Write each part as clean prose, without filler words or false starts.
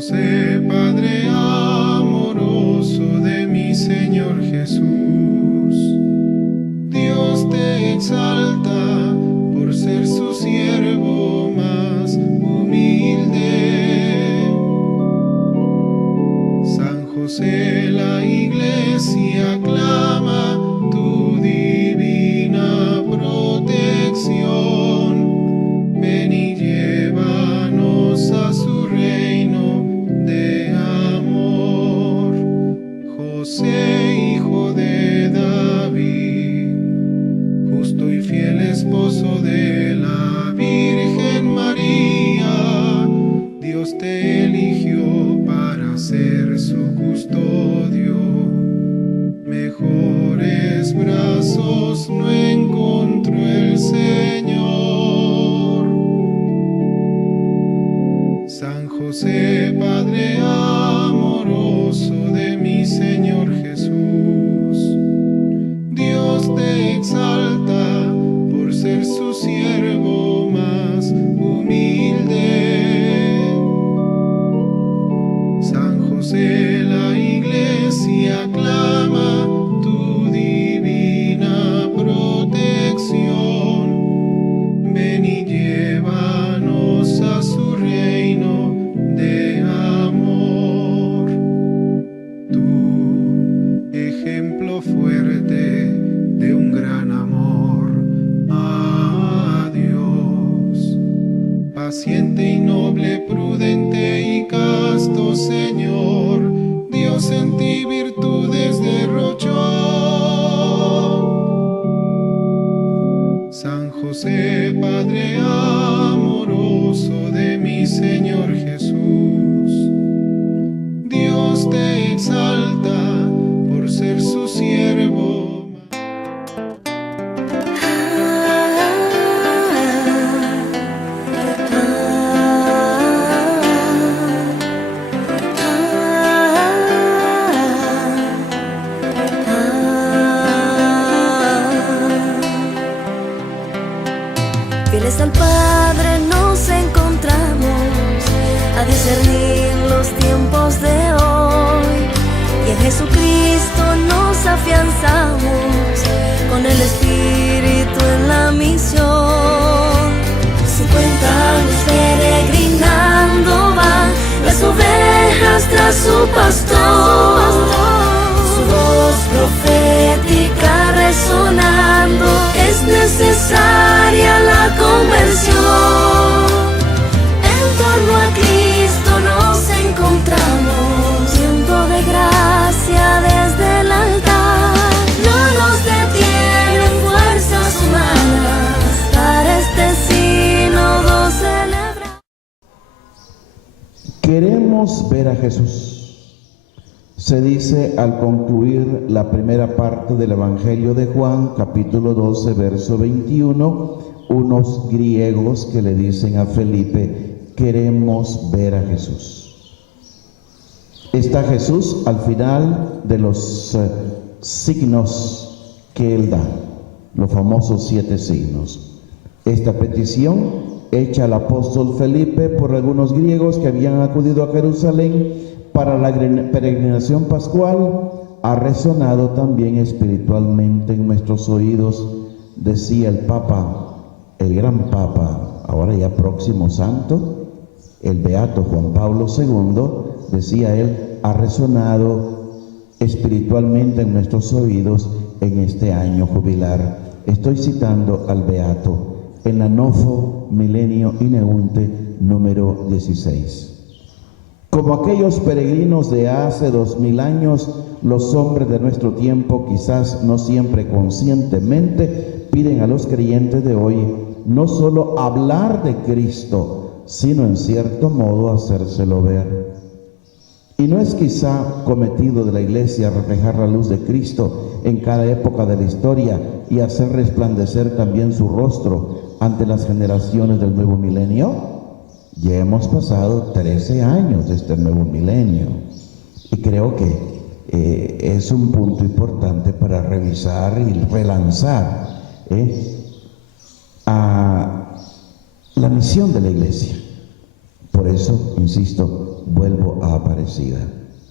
José, Padre amoroso de mi Señor Jesús, Dios te exalta por ser su siervo más humilde. San José, la Iglesia aclama tu divina protección. Ven y llévanos a su reino de amor. José, hijo de David, justo y fiel esposo de la Virgen María, Dios te eligió para ser su custodio. Mejores brazos no encontró el Señor. San José, Padre amoroso de mi Señor Jesús, Dios te exalta por ser su siervo más humilde. San José, la Iglesia aclama tu divina protección. Ven y llévanos a su reino de amor. Tu ejemplo fuerte de un gran amor a Dios, paciente y noble, prudente y casto Señor, Dios en ti virtudes derrochó. San José, Padre amoroso de mi Señor Jesús, Dios te exalta por ser su siervo. Fieles al Padre nos encontramos a discernir los tiempos de hoy, y en Jesucristo nos afianzamos con el Espíritu en la misión. 50 años peregrinando van las ovejas tras su pastor, su voz profética resonando, es necesaria la conversión. En torno a Cristo nos encontramos, tiempo de gracia desde el altar. No nos detienen fuerzas humanas para este sínodo celebrar. Queremos ver a Jesús. Se dice al concluir la primera parte del Evangelio de Juan, capítulo 12, verso 21, unos griegos que le dicen a Felipe: queremos ver a Jesús. Está Jesús al final de los signos que él da, los famosos 7 signos. Esta petición hecha al apóstol Felipe por algunos griegos que habían acudido a Jerusalén para la peregrinación pascual ha resonado también espiritualmente en nuestros oídos. Decía el Papa, el gran Papa, ahora ya próximo santo, el beato Juan Pablo II, decía él, ha resonado espiritualmente en nuestros oídos en este año jubilar. Estoy citando al beato en la Nofo Milenio Ineunte número 16. Como aquellos peregrinos de hace 2000 años, los hombres de nuestro tiempo, quizás no siempre conscientemente, piden a los creyentes de hoy no solo hablar de Cristo, sino en cierto modo hacérselo ver. Y no es quizá cometido de la Iglesia reflejar la luz de Cristo en cada época de la historia y hacer resplandecer también su rostro ante las generaciones del nuevo milenio. Ya hemos pasado 13 años de este nuevo milenio y creo que es un punto importante para revisar y relanzar a la misión de la Iglesia. Por eso, insisto, vuelvo a Aparecida,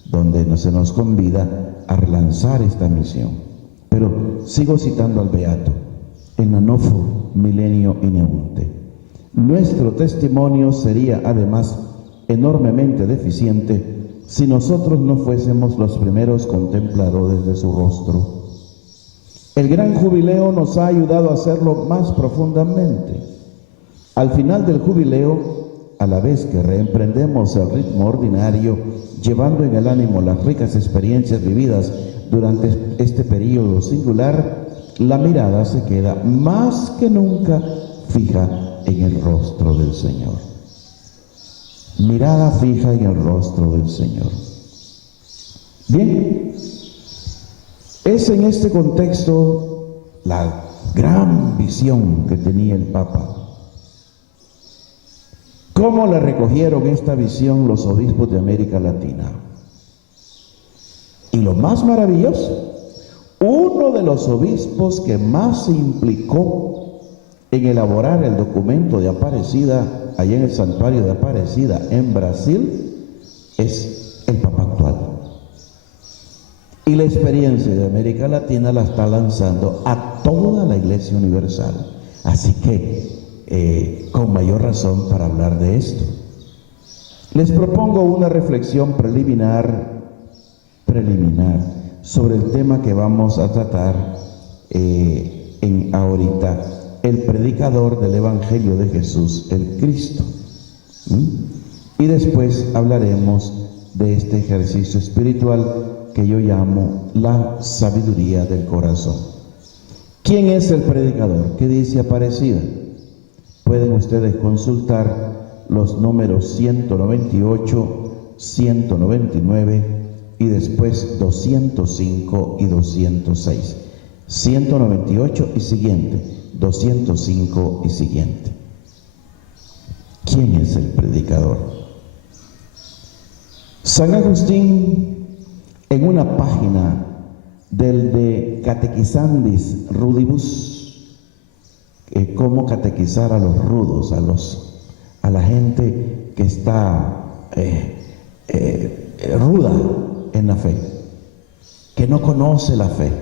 donde se nos convida a relanzar esta misión. Pero sigo citando al Beato, en Anofo Milenio Ineunte. Nuestro testimonio sería además enormemente deficiente si nosotros no fuésemos los primeros contempladores de su rostro. El gran jubileo nos ha ayudado a hacerlo más profundamente. Al final del jubileo, a la vez que reemprendemos el ritmo ordinario, llevando en el ánimo las ricas experiencias vividas durante este periodo singular, la mirada se queda más que nunca fija en el rostro del Señor. Mirada fija en el rostro del Señor. Bien, es en este contexto la gran visión que tenía el Papa. ¿Cómo le recogieron esta visión los obispos de América Latina? Y lo más maravilloso, uno de los obispos que más se implicó en elaborar el documento de Aparecida, allá en el santuario de Aparecida en Brasil, es el Papa actual. Y la experiencia de América Latina la está lanzando a toda la Iglesia Universal. Así que, con mayor razón para hablar de esto. Les propongo una reflexión preliminar sobre el tema que vamos a tratar ahorita, el predicador del Evangelio de Jesús, el Cristo. Y después hablaremos de este ejercicio espiritual que yo llamo la sabiduría del corazón. ¿Quién es el predicador? ¿Qué dice Aparecida? Pueden ustedes consultar los números 198, 199 y después 205 y 206. 198 y siguiente, 205 y siguiente. ¿Quién es el predicador? San Agustín, en una página del de Catequizandis Rudibus, cómo catequizar a los rudos, a la gente que está ruda en la fe, que no conoce la fe,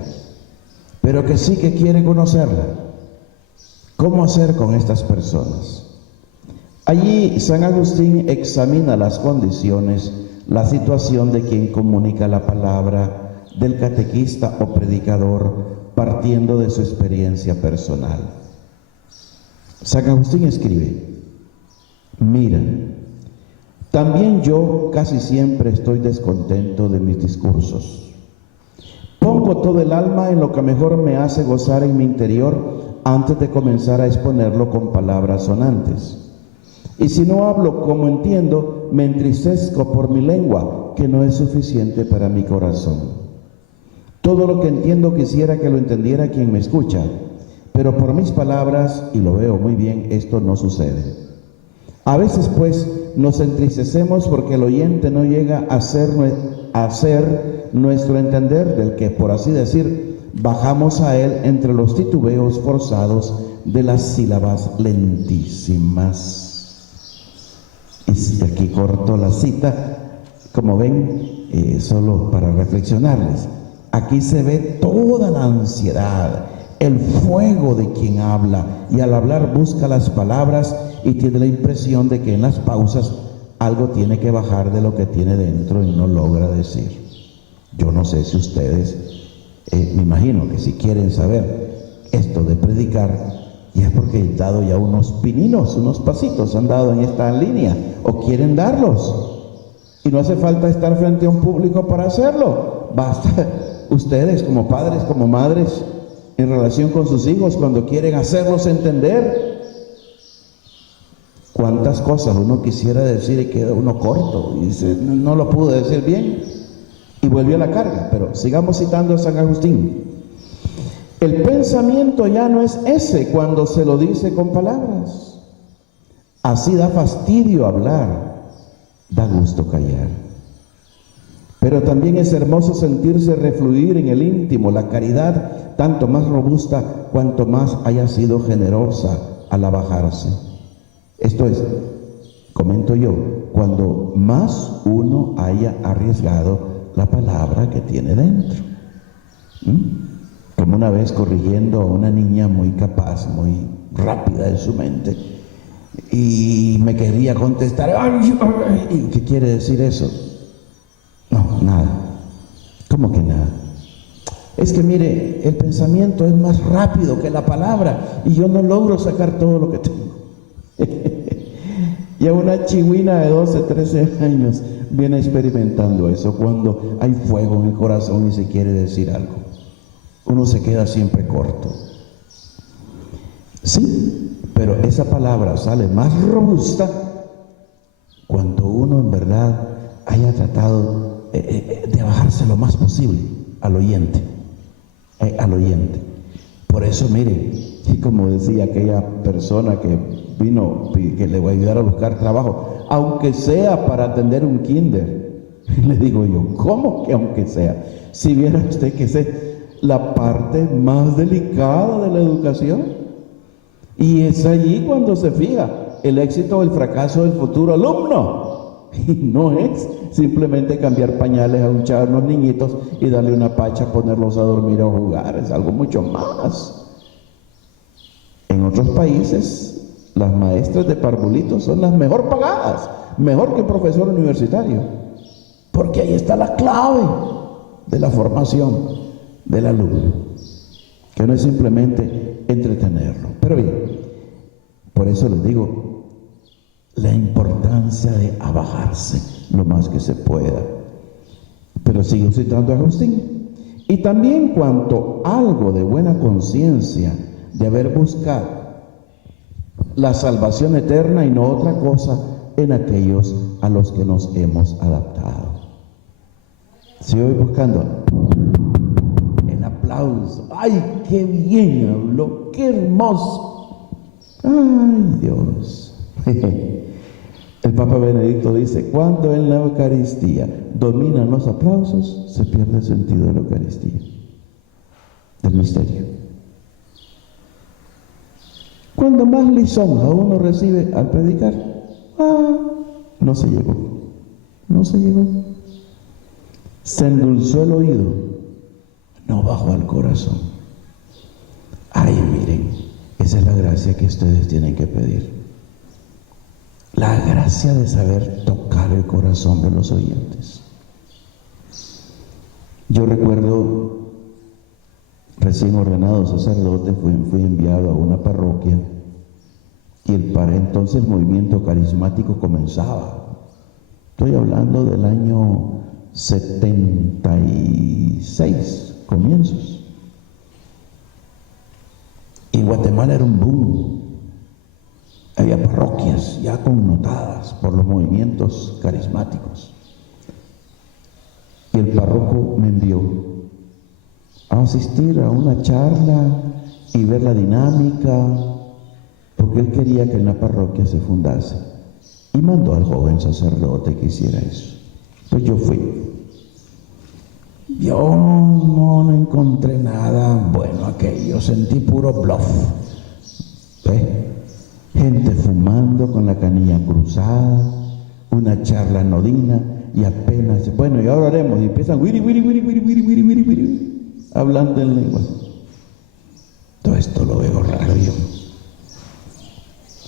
pero que sí que quiere conocerla. ¿Cómo hacer con estas personas? Allí San Agustín examina las condiciones, la situación de quien comunica la palabra, del catequista o predicador, partiendo de su experiencia personal. San Agustín escribe: mira, también yo casi siempre estoy descontento de mis discursos. Pongo todo el alma en lo que mejor me hace gozar en mi interior antes de comenzar a exponerlo con palabras sonantes. Y si no hablo como entiendo, me entristezco por mi lengua, que no es suficiente para mi corazón. Todo lo que entiendo quisiera que lo entendiera quien me escucha, pero por mis palabras, y lo veo muy bien, esto no sucede. A veces, pues, nos entristecemos porque el oyente no llega a ser nuestro entender, del que, por así decir, bajamos a él entre los titubeos forzados de las sílabas lentísimas. Y aquí corto la cita, como ven, solo para reflexionarles. Aquí se ve toda la ansiedad, el fuego de quien habla, y al hablar busca las palabras y tiene la impresión de que en las pausas algo tiene que bajar de lo que tiene dentro y no logra decir. Yo no sé si ustedes, me imagino que si quieren saber esto de predicar, y es porque he dado ya unos pininos, unos pasitos han dado en esta línea, o quieren darlos, y no hace falta estar frente a un público para hacerlo. Basta ustedes como padres, como madres, en relación con sus hijos, cuando quieren hacerlos entender. Cuántas cosas uno quisiera decir y queda uno corto, y dice, no lo pude decir bien, y vuelve a la carga. Pero sigamos citando a San Agustín. El pensamiento ya no es ese cuando se lo dice con palabras. Así da fastidio hablar, da gusto callar. Pero también es hermoso sentirse refluir en el íntimo la caridad, tanto más robusta cuanto más haya sido generosa al abajarse. Esto es, comento yo, cuando más uno haya arriesgado la palabra que tiene dentro. Como una vez corrigiendo a una niña muy capaz, muy rápida en su mente, y me quería contestar, ¡ay! ¿Qué quiere decir eso? No, nada. ¿Cómo que nada? Es que mire, el pensamiento es más rápido que la palabra y yo no logro sacar todo lo que tengo. Y a una chihuina de 12, 13 años viene experimentando eso cuando hay fuego en el corazón y se quiere decir algo. Uno se queda siempre corto. Sí, pero esa palabra sale más robusta cuando uno en verdad haya tratado de bajarse lo más posible al oyente. Por eso, mire, y como decía aquella persona que vino, que le voy a ayudar a buscar trabajo, aunque sea para atender un kinder, le digo yo, ¿cómo que aunque sea? Si viera usted que es la parte más delicada de la educación, y es allí cuando se fija el éxito o el fracaso del futuro alumno. Y no es simplemente cambiar pañales a unos niñitos y darle una pacha, ponerlos a dormir o a jugar, es algo mucho más. En otros países, las maestras de parvulitos son las mejor pagadas, mejor que el profesor universitario, porque ahí está la clave de la formación del alumno, que no es simplemente entretenerlo. Pero bien, por eso les digo, la importancia de abajarse lo más que se pueda. Pero sigo citando a Agustín. Y también cuanto algo de buena conciencia de haber buscado la salvación eterna y no otra cosa en aquellos a los que nos hemos adaptado. Sigo buscando el aplauso. ¡Ay, qué bien habló! ¡Qué hermoso! ¡Ay, Dios! El Papa Benedicto dice, cuando en la Eucaristía dominan los aplausos, se pierde el sentido de la Eucaristía, del misterio. Cuando más lisonja uno recibe al predicar, no se llegó. Se endulzó el oído, no bajó al corazón. Ay, miren, esa es la gracia que ustedes tienen que pedir. La gracia de saber tocar el corazón de los oyentes. Yo recuerdo, recién ordenado sacerdote, fui enviado a una parroquia y para entonces el movimiento carismático comenzaba. Estoy hablando del año 76, comienzos. Y Guatemala era un boom. Había parroquias ya connotadas por los movimientos carismáticos. Y el párroco me envió a asistir a una charla y ver la dinámica, porque él quería que en la parroquia se fundase. Y mandó al joven sacerdote que hiciera eso. Pues yo fui. Yo no encontré nada bueno aquello, sentí puro bluff. Gente fumando con la canilla cruzada, una charla anodina y apenas, bueno, y ahora haremos, y empiezan wiri, hablando en lengua. Todo esto lo veo raro yo.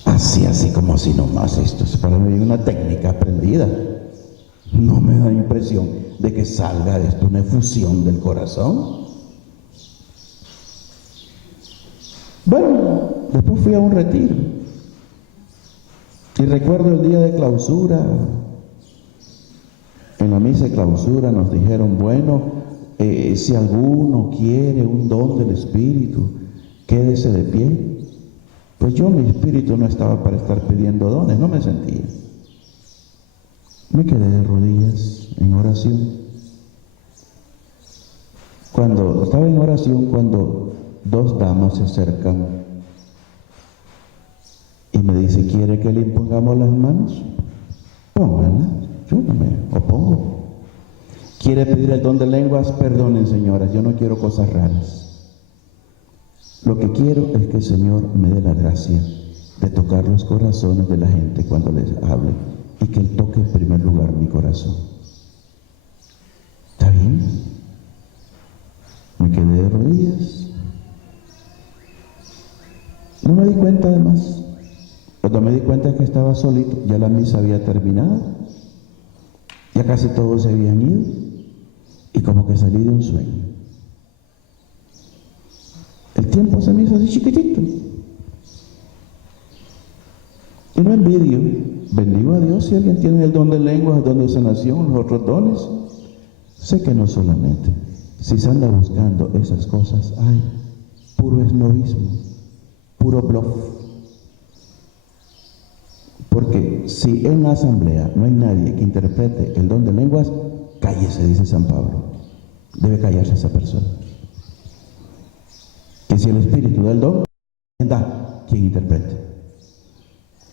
Así como si nomás esto es para mí una técnica aprendida. No me da impresión de que salga de esto una efusión del corazón. Bueno, después fui a un retiro. Y recuerdo el día de clausura, en la misa de clausura nos dijeron, bueno, si alguno quiere un don del Espíritu, quédese de pie. Pues yo, mi espíritu no estaba para estar pidiendo dones, no me sentía. Me quedé de rodillas en oración. Cuando estaba en oración, cuando dos damas se acercan y me dice, ¿quiere que le impongamos las manos? Pónganlas, yo no me opongo. ¿Quiere pedir el don de lenguas? Perdonen, señoras, yo no quiero cosas raras. Lo que quiero es que el Señor me dé la gracia de tocar los corazones de la gente cuando les hable y que Él toque en primer lugar mi corazón. ¿Está bien? Me quedé de rodillas. No me di cuenta además. Cuando me di cuenta que estaba solito, ya la misa había terminado. Ya casi todos se habían ido. Y como que salí de un sueño. El tiempo se me hizo así chiquitito. Y no envidio. Bendigo a Dios si alguien tiene el don de lenguas, el don de sanación, los otros dones. Sé que no solamente. Si se anda buscando esas cosas, ay, puro esnovismo, puro bluff. Porque si en la asamblea no hay nadie que interprete el don de lenguas, cállese, dice San Pablo. Debe callarse esa persona. Que si el Espíritu da el don, da quien interprete.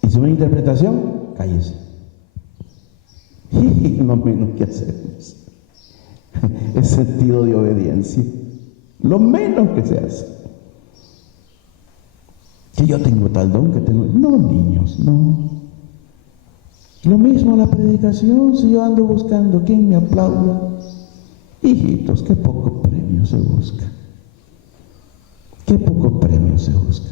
Y si no hay interpretación, cállese. Y lo menos que hacemos es sentido de obediencia. Lo menos que se hace. Que yo tengo tal don, que tengo... No, niños, no. Lo mismo la predicación, si yo ando buscando quien me aplauda. Hijitos, qué poco premio se busca. Qué poco premio se busca.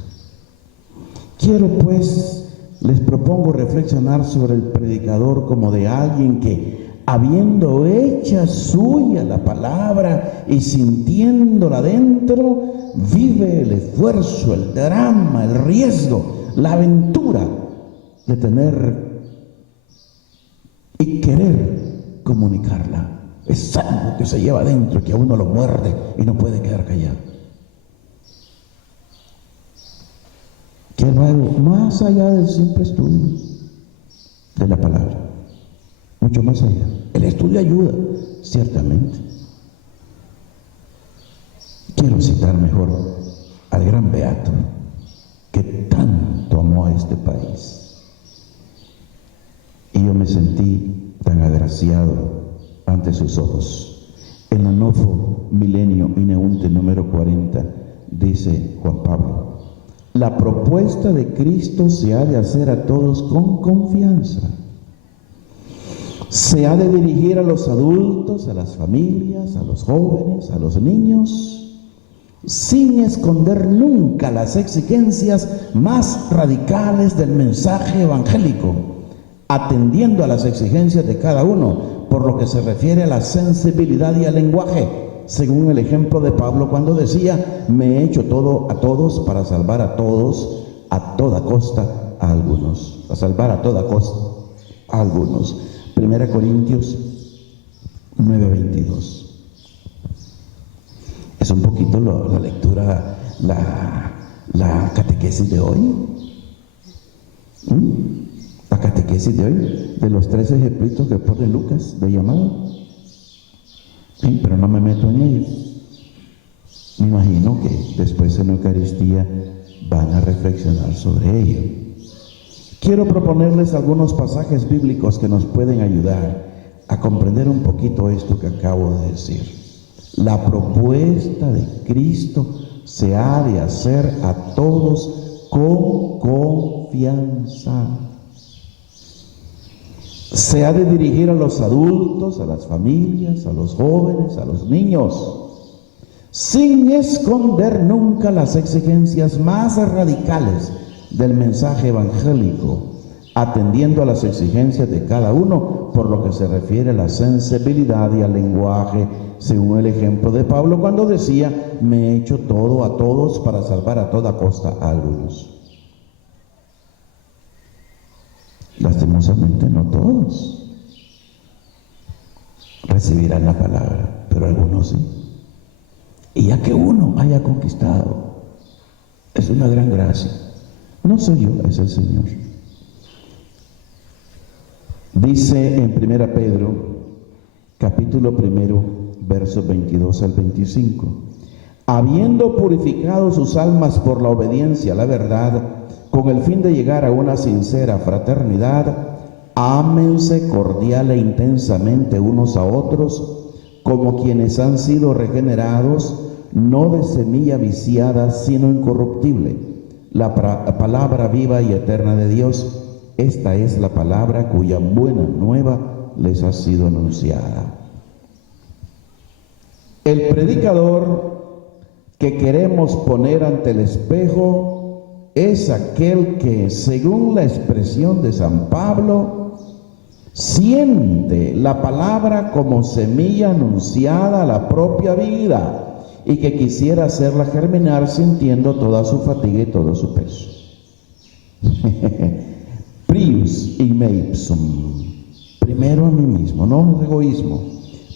Quiero pues, les propongo reflexionar sobre el predicador como de alguien que, habiendo hecha suya la palabra y sintiéndola dentro, vive el esfuerzo, el drama, el riesgo, la aventura de tener y querer comunicarla. Es algo que se lleva adentro, que a uno lo muerde y no puede quedar callado. Quiero algo más allá del simple estudio de la palabra, mucho más allá. El estudio ayuda, ciertamente. Quiero citar mejor al gran beato que tanto amó a este país. Y yo me sentí tan agraciado ante sus ojos. En la Nofo Milenio Ineunte número 40 dice Juan Pablo: la propuesta de Cristo se ha de hacer a todos con confianza. Se ha de dirigir a los adultos, a las familias, a los jóvenes, a los niños, sin esconder nunca las exigencias más radicales del mensaje evangélico, atendiendo a las exigencias de cada uno, por lo que se refiere a la sensibilidad y al lenguaje, según el ejemplo de Pablo cuando decía: me he hecho todo a todos para salvar a todos, a toda costa a algunos. A salvar a toda costa a algunos. 1 Corintios 9:22. Es un poquito la lectura, la catequesis de hoy. La catequesis de hoy, de los 3 ejemplitos que pone Lucas de llamado. Sí, pero no me meto en ellos. Me imagino que después en la Eucaristía van a reflexionar sobre ello. Quiero proponerles algunos pasajes bíblicos que nos pueden ayudar a comprender un poquito esto que acabo de decir. La propuesta de Cristo se ha de hacer a todos con confianza. Se ha de dirigir a los adultos, a las familias, a los jóvenes, a los niños, sin esconder nunca las exigencias más radicales del mensaje evangélico, atendiendo a las exigencias de cada uno, por lo que se refiere a la sensibilidad y al lenguaje, según el ejemplo de Pablo cuando decía: me he hecho todo a todos para salvar a toda costa a algunos. Lastimosamente no todos recibirán la palabra, pero algunos sí. Y ya que uno haya conquistado, es una gran gracia. No soy yo, es el Señor. Dice en 1 Pedro, capítulo 1, versos 22 al 25: habiendo purificado sus almas por la obediencia a la verdad, con el fin de llegar a una sincera fraternidad, ámense cordial e intensamente unos a otros, como quienes han sido regenerados, no de semilla viciada, sino incorruptible, la palabra viva y eterna de Dios. Esta es la palabra cuya buena nueva les ha sido anunciada. El predicador que queremos poner ante el espejo es aquel que, según la expresión de San Pablo, siente la palabra como semilla anunciada a la propia vida y que quisiera hacerla germinar sintiendo toda su fatiga y todo su peso. Prius in me ipsum. Primero a mí mismo, no es egoísmo,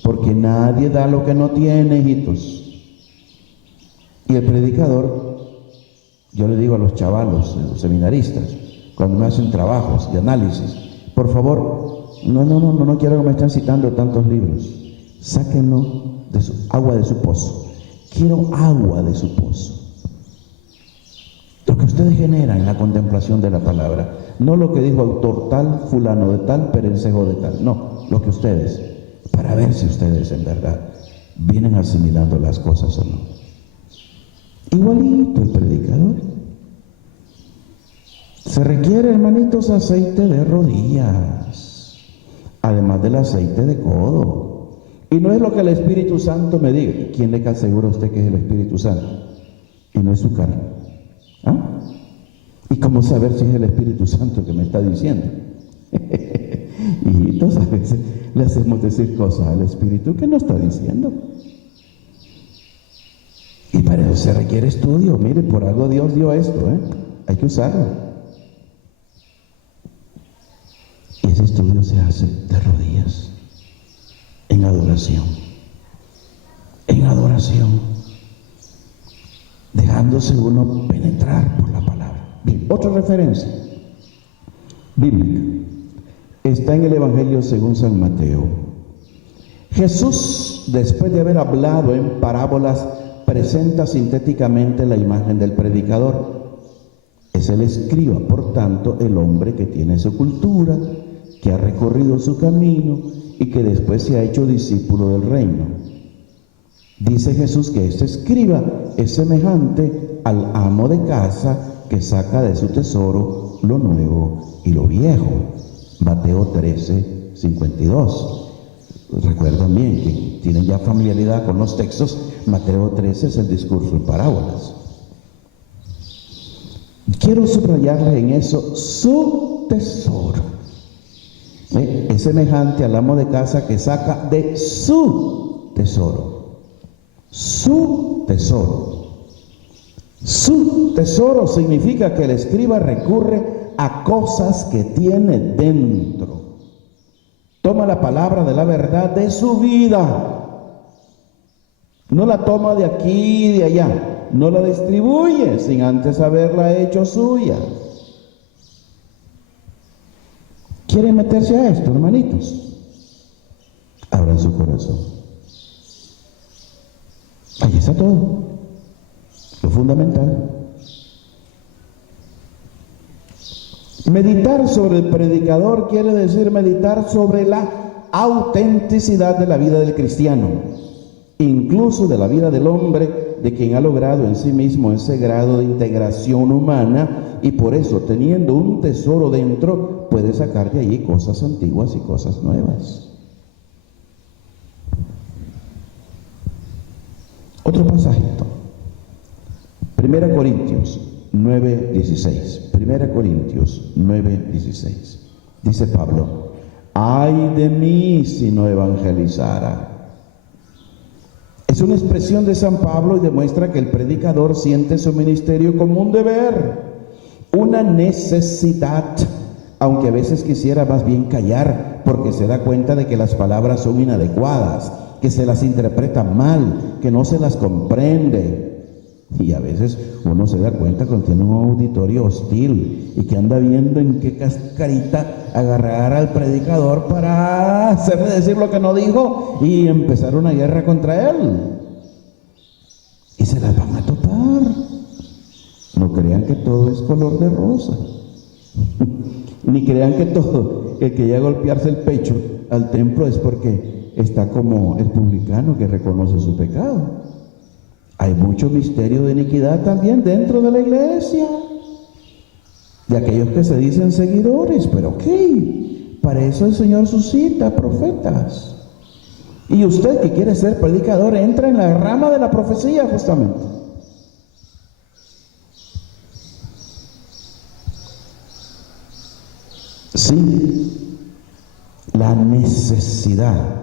porque nadie da lo que no tiene, hijitos. Y el predicador, yo le digo a los chavalos, los seminaristas, cuando me hacen trabajos de análisis, por favor, no quiero que me estén citando tantos libros. Sáquenlo de su agua de su pozo. Quiero agua de su pozo. Lo que ustedes generan en la contemplación de la palabra, no lo que dijo autor tal, fulano de tal, perencejo de tal, no, lo que ustedes, para ver si ustedes en verdad vienen asimilando las cosas o no. Igualito el predicador. Se requiere, hermanitos, aceite de rodillas, además del aceite de codo. Y no es lo que el Espíritu Santo me diga. ¿Quién le asegura a usted que es el Espíritu Santo? Y no es su carne. ¿Ah? ¿Y cómo saber si es el Espíritu Santo que me está diciendo? Y todas veces le hacemos decir cosas al Espíritu que no está diciendo. Y para eso se requiere estudio. Mire, por algo Dios dio esto, hay que usarlo. Y ese estudio se hace de rodillas, en adoración, dejándose uno penetrar por la palabra. Bien, otra referencia bíblica está en el Evangelio según San Mateo. Jesús, después de haber hablado en parábolas, presenta sintéticamente la imagen del predicador. Es el escriba, por tanto, el hombre que tiene su cultura, que ha recorrido su camino y que después se ha hecho discípulo del reino. Dice Jesús que este escriba es semejante al amo de casa que saca de su tesoro lo nuevo y lo viejo. Mateo 13, 52. Recuerdan bien, que tienen ya familiaridad con los textos, Mateo 13 es el discurso en parábolas. Quiero subrayarle en eso su tesoro. Es semejante al amo de casa que saca de su tesoro. Su tesoro. Su tesoro significa que el escriba recurre a cosas que tiene dentro. Toma la palabra de la verdad de su vida. No la toma de aquí y de allá. No la distribuye sin antes haberla hecho suya. ¿Quieren meterse a esto, hermanitos? Abran su corazón. Ahí está todo. Lo fundamental. Meditar sobre el predicador quiere decir meditar sobre la autenticidad de la vida del cristiano, incluso de la vida del hombre, de quien ha logrado en sí mismo ese grado de integración humana, y por eso, teniendo un tesoro dentro, puede sacar de allí cosas antiguas y cosas nuevas. Otro pasajito. 1 Corintios 9:16. 1 Corintios 9:16. Dice Pablo: ay de mí si no evangelizara. Es una expresión de San Pablo y demuestra que el predicador siente su ministerio como un deber, una necesidad, aunque a veces quisiera más bien callar, porque se da cuenta de que las palabras son inadecuadas, que se las interpreta mal, que no se las comprende. Y a veces uno se da cuenta cuando tiene un auditorio hostil y que anda viendo en qué cascarita agarrar al predicador para hacerle decir lo que no dijo y empezar una guerra contra él. Y se las van a topar. No crean que todo es color de rosa. Ni crean que todo el que llega a golpearse el pecho al templo es porque está como el publicano que reconoce su pecado. Hay mucho misterio de iniquidad también dentro de la iglesia. de aquellos que se dicen seguidores, pero ok, para eso el Señor suscita profetas. Y usted que quiere ser predicador, entra en la rama de la profecía justamente. Sí, la necesidad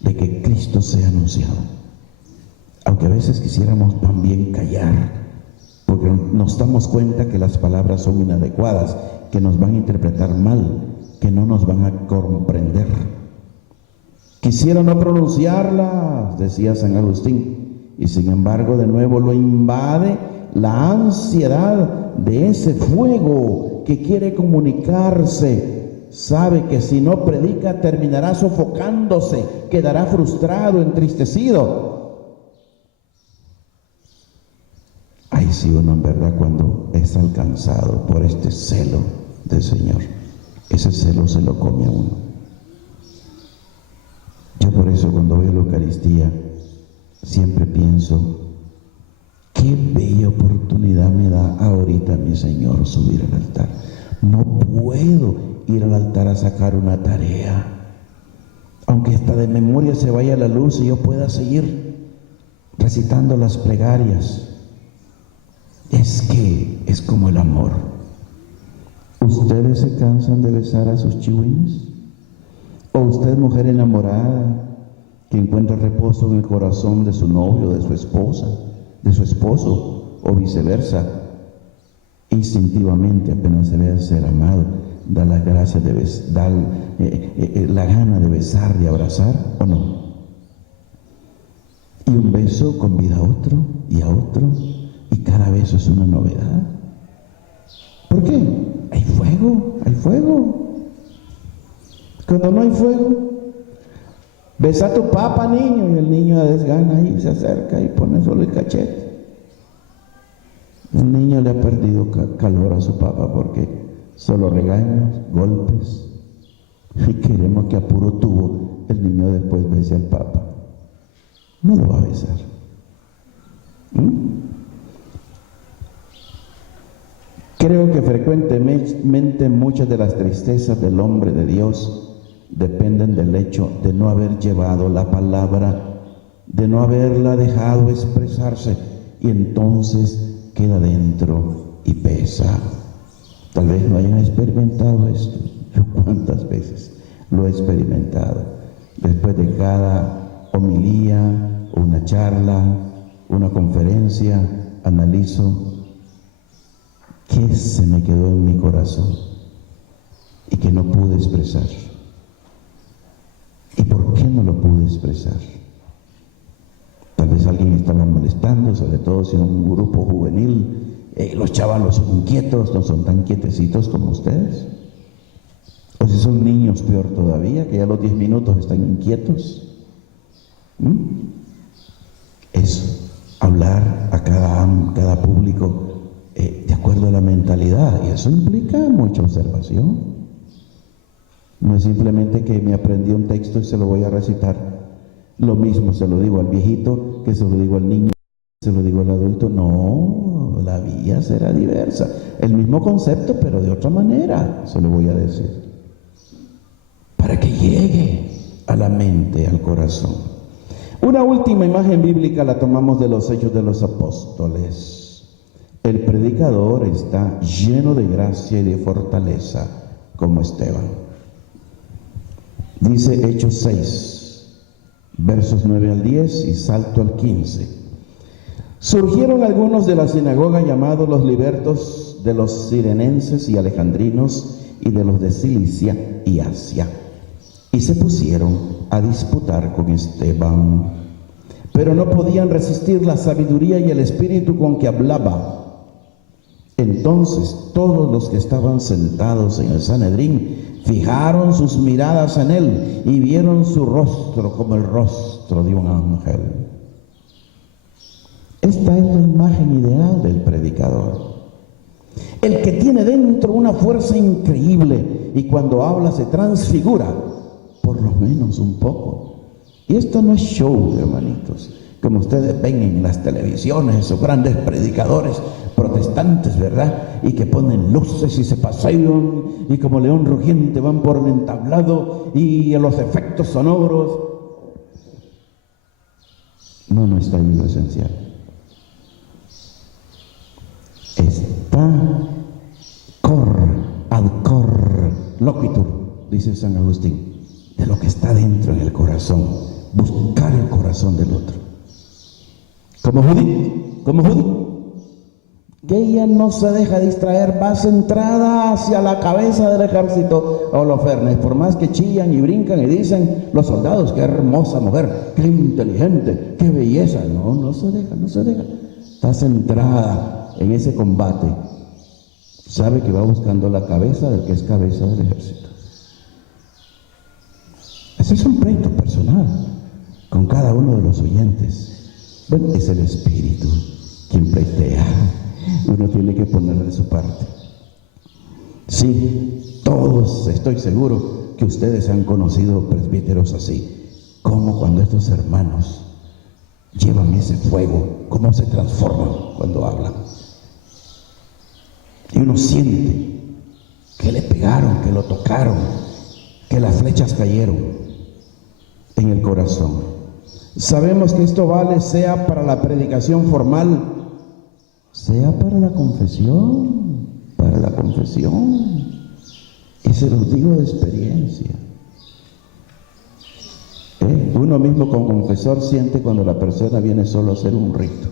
de que Cristo sea anunciado. Aunque a veces quisiéramos también callar, porque nos damos cuenta que las palabras son inadecuadas, que nos van a interpretar mal, que no nos van a comprender. Quisiera no pronunciarlas, decía San Agustín, y sin embargo de nuevo lo invade la ansiedad de ese fuego que quiere comunicarse. Sabe que si no predica terminará sofocándose, quedará frustrado, entristecido. Ahí sí uno en verdad cuando es alcanzado por este celo del Señor, ese celo se lo come a uno. Yo por eso cuando veo la Eucaristía siempre pienso, qué bella oportunidad me da ahorita mi Señor subir al altar. No puedo ir al altar a sacar una tarea, aunque hasta de memoria se vaya la luz y yo pueda seguir recitando las plegarias. Es que es como el amor. ¿Ustedes se cansan de besar a sus chihuines? ¿O usted, mujer enamorada, que encuentra reposo en el corazón de su novio, de su esposa, de su esposo, o viceversa, instintivamente apenas se ve a ser amado, da las gracias de da la gana de besar, de abrazar, o no? Y un beso convida a otro, y cada beso es una novedad. ¿Por qué? Hay fuego, hay fuego. Cuando no hay fuego, besa a tu papá, niño, y el niño desgana y se acerca y pone solo el cachete. El niño le ha perdido calor a su papá porque solo regaños, golpes, y queremos que a puro tubo el niño después bese al papá. No lo va a besar. Creo que frecuentemente muchas de las tristezas del hombre de Dios dependen del hecho de no haber llevado la palabra, de no haberla dejado expresarse, y entonces queda dentro y pesa. Tal vez no hayan experimentado esto. Yo cuántas veces lo he experimentado. Después de cada homilía, una charla, una conferencia, analizo qué se me quedó en mi corazón y que no pude expresar. ¿Y por qué no lo pude expresar? Tal vez alguien estaba molestando, sobre todo si es un grupo juvenil. Los chavalos son inquietos, no son tan quietecitos como ustedes. O si son niños, peor todavía, que ya a los 10 minutos están inquietos. Eso, hablar a cada público de acuerdo a la mentalidad, y eso implica mucha observación. No es simplemente que me aprendí un texto y se lo voy a recitar. Lo mismo se lo digo al viejito, que se lo digo al niño, se lo digo al adulto. No, la vía será diversa. El mismo concepto, pero de otra manera, se lo voy a decir. Para que llegue a la mente, al corazón. Una última imagen bíblica la tomamos de los Hechos de los Apóstoles. El predicador está lleno de gracia y de fortaleza, como Esteban. Dice Hechos 6, versos 9 al 10 y salto al 15. Surgieron algunos de la sinagoga llamados los libertos, de los cirenenses y alejandrinos y de los de Cilicia y Asia, y se pusieron a disputar con Esteban, pero no podían resistir la sabiduría y el espíritu con que hablaba. Entonces todos los que estaban sentados en el Sanedrín fijaron sus miradas en él y vieron su rostro como el rostro de un ángel. Esta es la imagen ideal del predicador. El que tiene dentro una fuerza increíble y cuando habla se transfigura, por lo menos un poco. Y esto no es show, hermanitos. como ustedes ven en las televisiones, esos grandes predicadores protestantes, ¿verdad? Y que ponen luces y se pasean y como león rugiente van por el entablado y a los efectos sonoros. No está ahí lo esencial. Está ad cor loquitur, dice San Agustín, de lo que está dentro en el corazón, buscar el corazón del otro. Como Judith, que ella no se deja distraer, va centrada hacia la cabeza del ejército Holofernes, por más que chillan y brincan y dicen los soldados, qué hermosa mujer, qué inteligente, qué belleza. No se deja, está centrada en ese combate. Sabe que va buscando la cabeza del que es cabeza del ejército. Ese es un pleito personal con cada uno de los oyentes. Bueno, es el Espíritu quien pleitea. Uno tiene que poner de su parte. Sí, todos, estoy seguro que ustedes han conocido presbíteros así, como cuando estos hermanos llevan ese fuego, cómo se transforman cuando hablan. Y uno siente que le pegaron, que lo tocaron, que las flechas cayeron en el corazón. Sabemos que esto vale sea para la predicación formal, sea para la confesión, y se los digo de experiencia. Uno mismo como confesor siente cuando la persona viene solo a hacer un rito,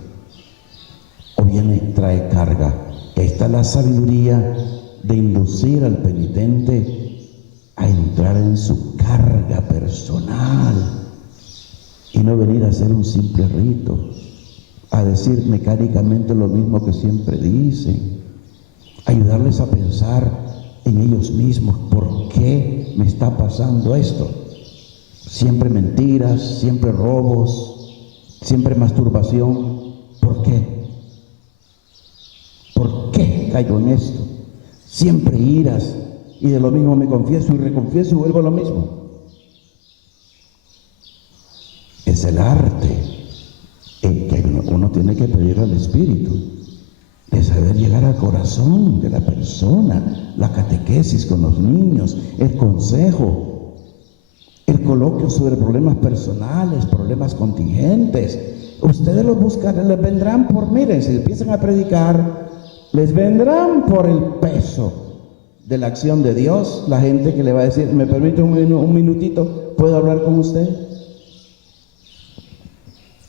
o viene y trae carga. Esta es la sabiduría de inducir al penitente a entrar en su carga personal y no venir a hacer un simple rito, a decir mecánicamente lo mismo que siempre dicen, ayudarles a pensar en ellos mismos, ¿por qué me está pasando esto? Siempre mentiras, siempre robos, siempre masturbación, ¿por qué? ¿Por qué caigo en esto? Siempre iras, y de lo mismo me confieso y reconfieso y vuelvo a lo mismo. Es el arte que uno tiene que pedir al Espíritu, de saber llegar al corazón de la persona, la catequesis con los niños, el consejo, el coloquio sobre problemas personales, problemas contingentes. Ustedes los buscarán, les vendrán por, miren, si empiezan a predicar, les vendrán por el peso de la acción de Dios, la gente que le va a decir, ¿me permite un minutito? ¿Puedo hablar con usted?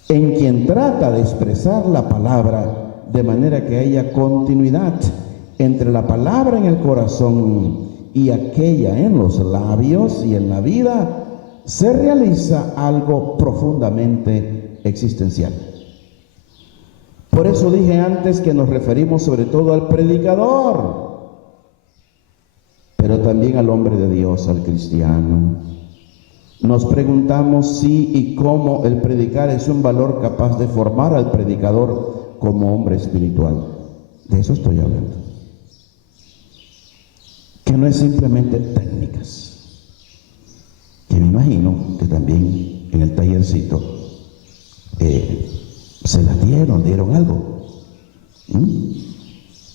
En quien trata de expresar la palabra de manera que haya continuidad entre la palabra en el corazón y aquella en los labios y en la vida, se realiza algo profundamente existencial. Por eso dije antes que nos referimos sobre todo al predicador, pero también al hombre de Dios, al cristiano. Nos preguntamos si y cómo el predicar es un valor capaz de formar al predicador como hombre espiritual. De eso estoy hablando. Que no es simplemente técnicas, que me imagino que también en el tallercito se las dieron algo.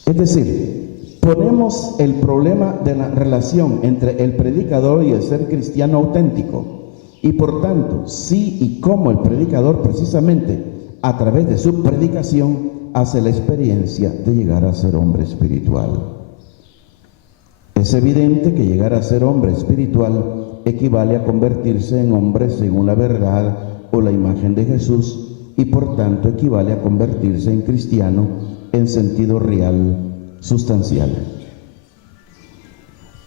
Es decir, ponemos el problema de la relación entre el predicador y el ser cristiano auténtico, y por tanto, sí y cómo el predicador precisamente a través de su predicación hace la experiencia de llegar a ser hombre espiritual. Es evidente que llegar a ser hombre espiritual equivale a convertirse en hombre según la verdad o la imagen de Jesús, y por tanto equivale a convertirse en cristiano en sentido real, sustancial.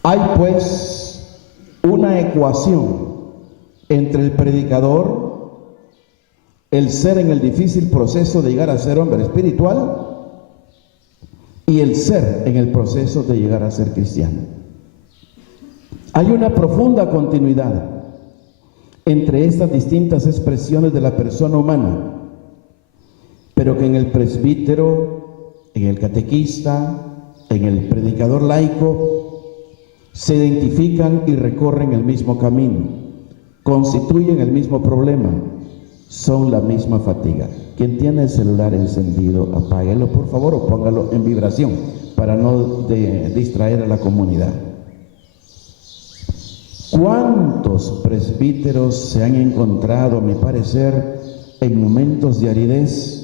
Hay pues una ecuación entre el predicador, el ser en el difícil proceso de llegar a ser hombre espiritual, y el ser en el proceso de llegar a ser cristiano. Hay una profunda continuidad entre estas distintas expresiones de la persona humana, pero que en el presbítero, en el catequista, en el predicador laico, se identifican y recorren el mismo camino, constituyen el mismo problema, son la misma fatiga. Quien tiene el celular encendido, apáguelo por favor o póngalo en vibración para no distraer a la comunidad. ¿Cuántos presbíteros se han encontrado, a mi parecer, en momentos de aridez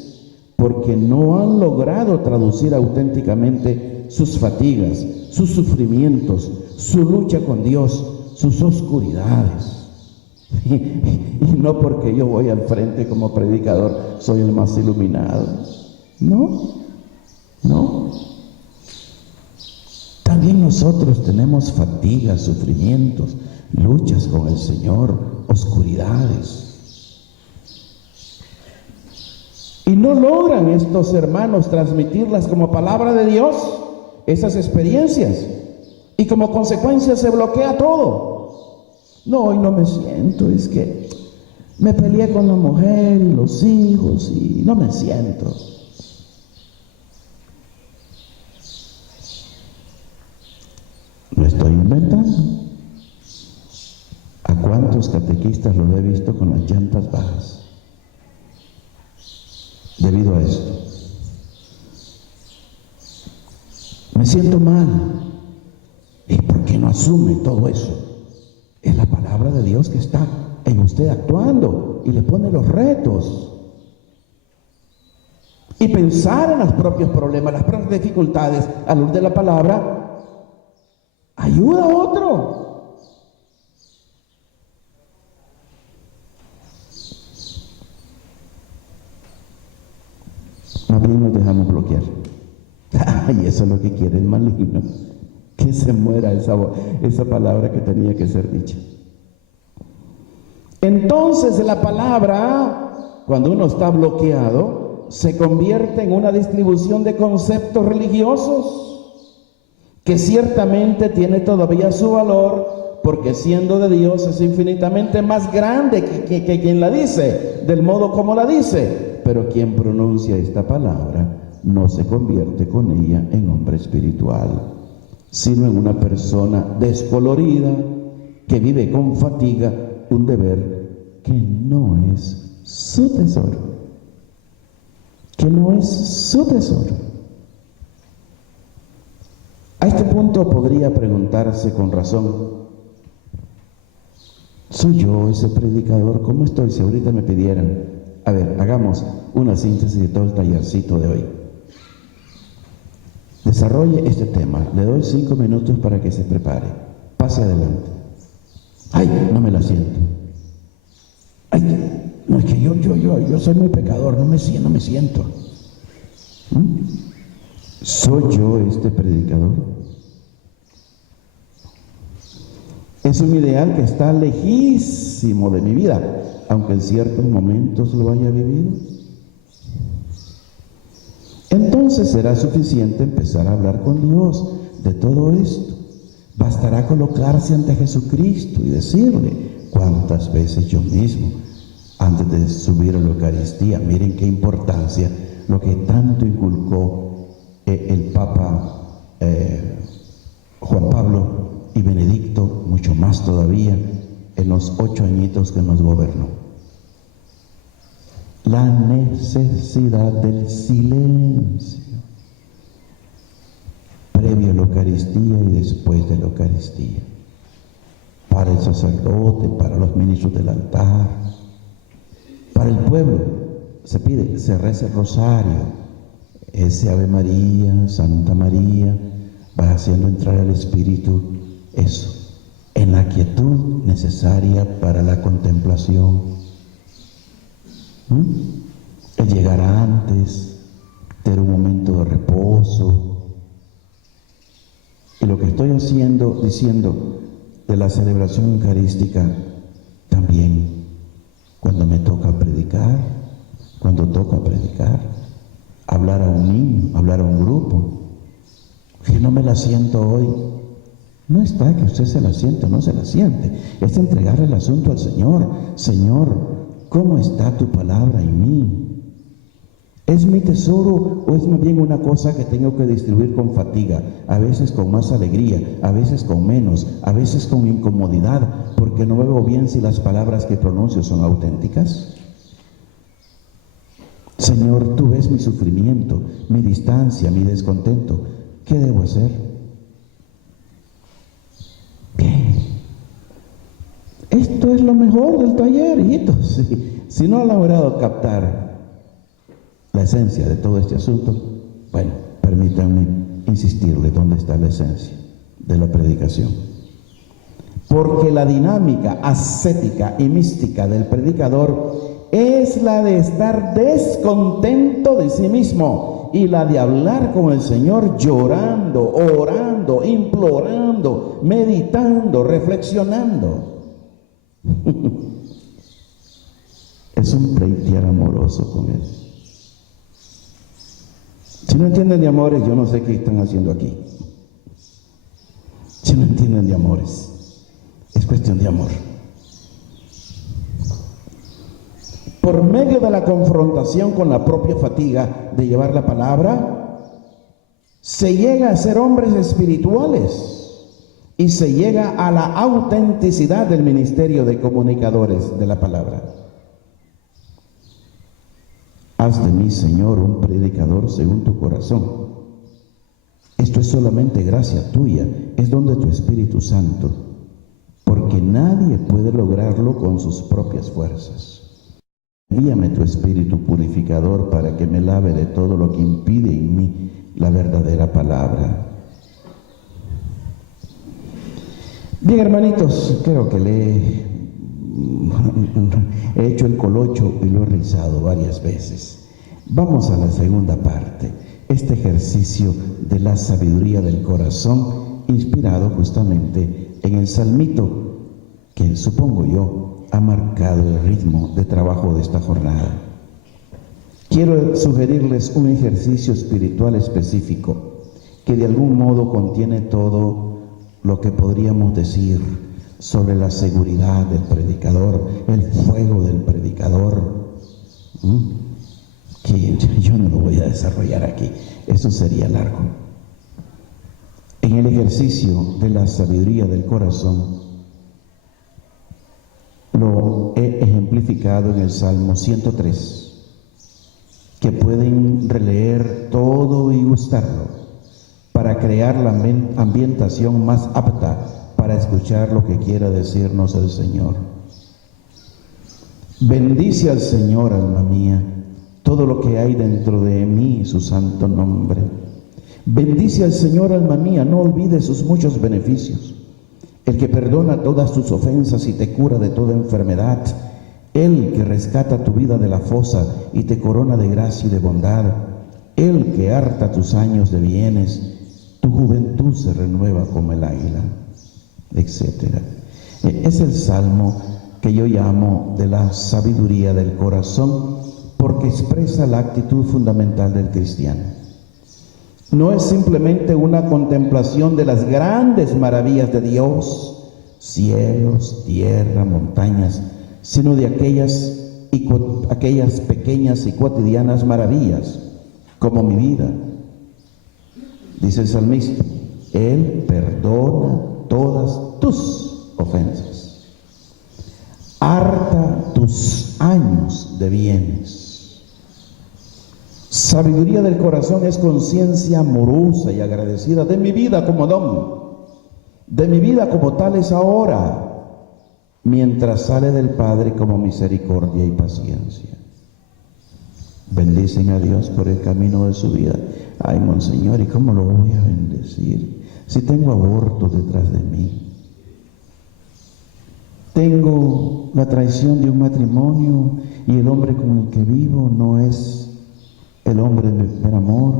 porque no han logrado traducir auténticamente sus fatigas, sus sufrimientos, su lucha con Dios, sus oscuridades? Y no porque yo voy al frente como predicador soy el más iluminado. No. También nosotros tenemos fatigas, sufrimientos, luchas con el Señor, oscuridades. Y no logran estos hermanos transmitirlas como palabra de Dios, esas experiencias. Y como consecuencia se bloquea todo. No, hoy no me siento, es que me peleé con la mujer y los hijos y no me siento. Lo estoy inventando. ¿A cuántos catequistas los he visto con las llantas bajas? Debido a esto. Me siento mal. ¿Y por qué no asume todo eso? Es la palabra de Dios que está en usted actuando y le pone los retos. Y pensar en los propios problemas, las propias dificultades a la luz de la palabra ayuda a otro. Más bien nos dejamos bloquear. Ay, eso es lo que quiere el maligno. Que se muera esa palabra que tenía que ser dicha. Entonces la palabra, cuando uno está bloqueado, se convierte en una distribución de conceptos religiosos que ciertamente tiene todavía su valor, porque siendo de Dios es infinitamente más grande que quien la dice, del modo como la dice. Pero quien pronuncia esta palabra no se convierte con ella en hombre espiritual, sino en una persona descolorida que vive con fatiga un deber que no es su tesoro, A este punto podría preguntarse con razón: ¿soy yo ese predicador? ¿Cómo estoy? Si ahorita me pidieran, a ver, hagamos una síntesis de todo el tallercito de hoy. Desarrolle este tema. Le doy 5 minutos para que se prepare. Pase adelante. Ay, no me la siento. Ay, no, es que yo soy muy pecador, no me siento. ¿Soy yo este predicador? Es un ideal que está lejísimo de mi vida, aunque en ciertos momentos lo haya vivido. Entonces será suficiente empezar a hablar con Dios de todo esto. Bastará colocarse ante Jesucristo y decirle: ¿cuántas veces yo mismo, antes de subir a la Eucaristía? Miren qué importancia lo que tanto inculcó el Papa Juan Pablo y Benedicto, mucho más todavía, en los 8 añitos que nos gobernó. La necesidad del silencio previo a la Eucaristía y después de la Eucaristía, para el sacerdote, para los ministros del altar, para el pueblo. Se pide, se reza el rosario, ese Ave María, Santa María, va haciendo entrar al Espíritu eso, en la quietud necesaria para la contemplación. El llegar antes, tener un momento de reposo. Y lo que estoy diciendo de la celebración eucarística, también cuando me toca predicar, hablar a un niño, hablar a un grupo, que no me la siento hoy. No está que usted se la siente o no se la siente, es entregarle el asunto al Señor. Señor, ¿cómo está tu palabra en mí? ¿Es mi tesoro o es más bien una cosa que tengo que distribuir con fatiga? A veces con más alegría, a veces con menos, a veces con incomodidad, porque no veo bien si las palabras que pronuncio son auténticas. Señor, tú ves mi sufrimiento, mi distancia, mi descontento. ¿Qué debo hacer? Bien. Esto es lo mejor del taller, hijitos. Si no han logrado captar la esencia de todo este asunto, bueno, permítanme insistirle dónde está la esencia de la predicación. Porque la dinámica ascética y mística del predicador es la de estar descontento de sí mismo y la de hablar con el Señor llorando, orando, implorando, meditando, reflexionando. Es un pleitear amoroso con Él. Si no entienden de amores, yo no sé qué están haciendo aquí. Si no entienden de amores, es cuestión de amor. Por medio de la confrontación con la propia fatiga de llevar la palabra, se llega a ser hombres espirituales y se llega a la autenticidad del ministerio de comunicadores de la palabra. Haz de mí, Señor, un predicador según tu corazón. Esto es solamente gracia tuya, es don de tu Espíritu Santo, porque nadie puede lograrlo con sus propias fuerzas. Envíame tu Espíritu purificador para que me lave de todo lo que impide en mí la verdadera palabra. Bien, hermanitos, creo que le he hecho el colocho y lo he rizado varias veces. Vamos a la segunda parte, este ejercicio de la sabiduría del corazón, inspirado justamente en el salmito, que supongo yo ha marcado el ritmo de trabajo de esta jornada. Quiero sugerirles un ejercicio espiritual específico que de algún modo contiene todo lo que podríamos decir sobre la seguridad del predicador, el fuego del predicador, que yo no lo voy a desarrollar aquí, eso sería largo. En el ejercicio de la sabiduría del corazón, lo he ejemplificado en el Salmo 103, que pueden releer todo y gustarlo para crear la ambientación más apta para escuchar lo que quiera decirnos el Señor. Bendice al Señor, alma mía, todo lo que hay dentro de mí, su santo nombre. Bendice al Señor, alma mía, no olvides sus muchos beneficios. El que perdona todas tus ofensas y te cura de toda enfermedad, el que rescata tu vida de la fosa y te corona de gracia y de bondad, el que harta tus años de bienes, tu juventud se renueva como el águila, etc. Es el salmo que yo llamo de la sabiduría del corazón, porque expresa la actitud fundamental del cristiano. No es simplemente una contemplación de las grandes maravillas de Dios, cielos, tierra, montañas, sino de aquellas pequeñas y cotidianas maravillas, como mi vida. Dice el salmista, Él perdona todas tus ofensas, harta tus años de bienes. Sabiduría del corazón es conciencia amorosa y agradecida de mi vida como don, de mi vida como tal es ahora, mientras sale del Padre como misericordia y paciencia. Bendicen a Dios por el camino de su vida. Ay, Monseñor, ¿y cómo lo voy a bendecir si tengo abortos detrás de mí? Tengo la traición de un matrimonio y el hombre con el que vivo no es el hombre del amor.